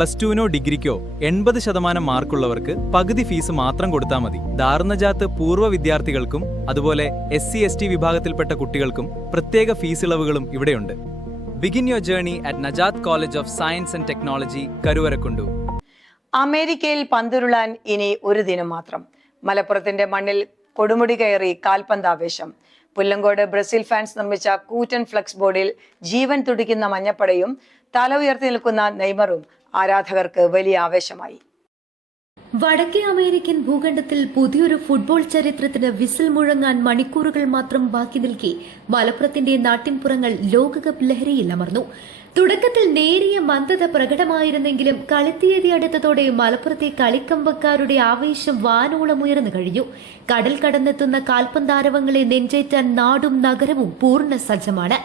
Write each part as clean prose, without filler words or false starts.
+2-നോ ഡിഗ്രിക്കോ 80% മാർക്കുള്ളവർക്ക് പകുതി ഫീസ് മാത്രം കൊടുത്താൽ മതി. ദാർനജാത്ത് പൂർവ്വ വിദ്യാർത്ഥികൾക്കും അതുപോലെ SC/ST വിഭാഗത്തിൽപ്പെട്ട കുട്ടികൾക്കും പ്രത്യേക ഫീസ് ഇളവുകളും ഇവിടെയുണ്ട്. Begin your journey at Najath college of science and technology, Karuvarakundu. അമേരിക്കയിൽ പന്തുരുളാൻ ഇനി ഒരു ദിനം മാത്രം. മലപ്പുറത്തിന്റെ മണ്ണിൽ കൊടുമുടി കയറി കാൽപന്താവേശം. പുല്ലങ്കോട് ബ്രസീൽ ഫാൻസ് നിർമ്മിച്ച കൂറ്റൻ ഫ്ലക്സ് ബോർഡിൽ ജീവൻ തുടിക്കുന്ന മഞ്ഞപ്പടയും തല ഉയർത്തി നിൽക്കുന്ന നെയ്മറും ആരാധകർക്ക് വലിയ ആവേശമായി. വടക്കേ അമേരിക്കൻ ഭൂഖണ്ഡത്തിൽ പുതിയൊരു ഫുട്ബോൾ ചരിത്രത്തിന് വിസിൽ മുഴങ്ങാൻ മണിക്കൂറുകൾ മാത്രം ബാക്കി നിൽക്കെ മലപ്പുറത്തിന്റെ നാട്ടിൻപുറങ്ങൾ ലോകകപ്പ് ലഹരിയിൽ അമർന്നു. തുടക്കത്തിൽ നേരിയ മന്ദത പ്രകടമായിരുന്നെങ്കിലും കളിത്തീയതി അടുത്തതോടെ മലപ്പുറത്തെ കളിക്കമ്പക്കാരുടെ ആവേശം വാനോളം ഉയർന്നു കഴിഞ്ഞു. കടൽ കടന്നെത്തുന്ന കാൽപന്താരവങ്ങളെ നെഞ്ചേറ്റാൻ നാടും നഗരവും പൂർണ്ണ സജ്ജമാണ്.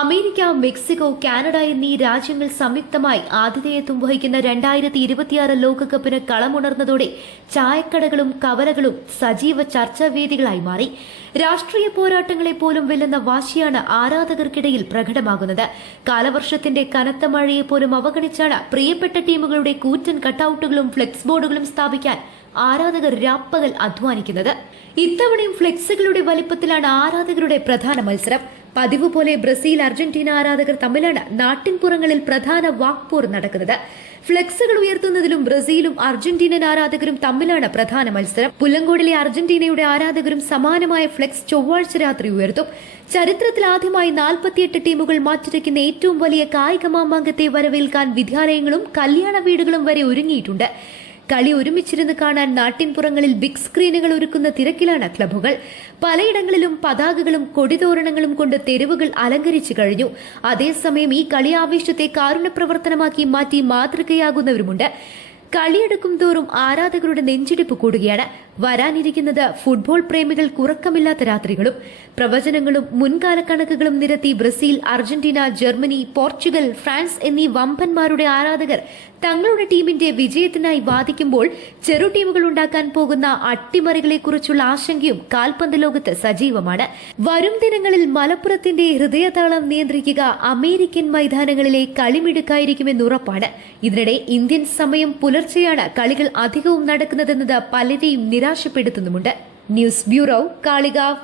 അമേരിക്ക, മെക്സിക്കോ, കാനഡ എന്നീ രാജ്യങ്ങൾ സംയുക്തമായി ആതിഥേയത്വം വഹിക്കുന്ന 2026 ലോകകപ്പിന് കളമുണർന്നതോടെ ചായക്കടകളും കവലകളും സജീവ ചർച്ചാവേദികളായി മാറി. രാഷ്ട്രീയ പോരാട്ടങ്ങളെ പോലും വെല്ലുന്ന വാശിയാണ് ആരാധകർക്കിടയിൽ പ്രകടമാകുന്നത്. കാലവർഷത്തിന്റെ കനത്ത മഴയെ പോലും അവഗണിച്ചാണ് പ്രിയപ്പെട്ട ടീമുകളുടെ കൂറ്റൻ കട്ടൌട്ടുകളും ഫ്ലെക്സ് ബോർഡുകളും സ്ഥാപിക്കാൻ ആരാധകർ രാപ്പകൽ അധ്വാനിക്കുന്നത്. ഇത്തവണയും ഫ്ലെക്സുകളുടെ വലിപ്പത്തിലാണ് ആരാധകരുടെ പ്രധാന മത്സരം. പതിവ് പോലെ ബ്രസീൽ, അർജന്റീന ആരാധകർ തമ്മിലാണ് നാട്ടിൻപുറങ്ങളിൽ പ്രധാന വാക്പോർ നടക്കുന്നത്. ഫ്ലെക്സുകൾ ഉയർത്തുന്നതിലും ബ്രസീലും അർജന്റീനൻ ആരാധകരും തമ്മിലാണ് പ്രധാന മത്സരം. പുല്ലങ്കോടിലെ അർജന്റീനയുടെ ആരാധകരും സമാനമായ ഫ്ലെക്സ് ചൊവ്വാഴ്ച രാത്രി ഉയർത്തും. ചരിത്രത്തിൽ ആദ്യമായി 48 ടീമുകൾ മാറ്റുരയ്ക്കുന്ന ഏറ്റവും വലിയ കായിക മാമാങ്കത്തെ വരവേൽക്കാൻ വിദ്യാലയങ്ങളും കല്യാണ വീടുകളും വരെ ഒരുങ്ങിയിട്ടുണ്ട്. കളി ഒരുമിച്ചിരുന്ന് കാണാൻ നാട്ടിൻപുറങ്ങളിൽ ബിഗ് സ്ക്രീനുകൾ ഒരുക്കുന്ന തിരക്കിലാണ് ക്ലബ്ബുകൾ. പലയിടങ്ങളിലും പതാകകളും കൊടിതോരണങ്ങളും കൊണ്ട് തെരുവുകൾ അലങ്കരിച്ചു കഴിഞ്ഞു. അതേസമയം ഈ കളിയാവേശത്തെ കാരുണ്യപ്രവർത്തനമാക്കി മാറ്റി മാതൃകയാകുന്നവരുമുണ്ട്. കളിയെടുക്കും തോറും ആരാധകരുടെ നെഞ്ചിടിപ്പ് കൂടുകയാണ്. വരാനിരിക്കുന്നത് ഫുട്ബോൾ പ്രേമികൾക്ക് ഉറക്കമില്ലാത്ത രാത്രികളും. പ്രവചനങ്ങളും മുൻകാല കണക്കുകളും നിരത്തി Brazil, Argentina, Germany, Portugal, France എന്നീ വമ്പന്മാരുടെ ആരാധകർ തങ്ങളുടെ ടീമിന്റെ വിജയത്തിനായി വാദിക്കുമ്പോൾ ചെറു ടീമുകൾ ഉണ്ടാക്കാൻ പോകുന്ന അട്ടിമറികളെക്കുറിച്ചുള്ള ആശങ്കയും കാൽപന്ത് ലോകത്ത് സജീവമാണ്. വരും ദിനങ്ങളിൽ മലപ്പുറത്തിന്റെ ഹൃദയതാളം നിയന്ത്രിക്കുക അമേരിക്കൻ മൈതാനങ്ങളിലെ കളിമിടുക്കായിരിക്കുമെന്ന് ഉറപ്പാണ്. ഇതിനിടെ ഇന്ത്യൻ സമയം പുലർച്ചെയാണ് കളികൾ അധികവും നടക്കുന്നതെന്നത് പലരെയും നിരാശപ്പെടുത്തുന്നുമുണ്ട്. News bureau, Kalikavu.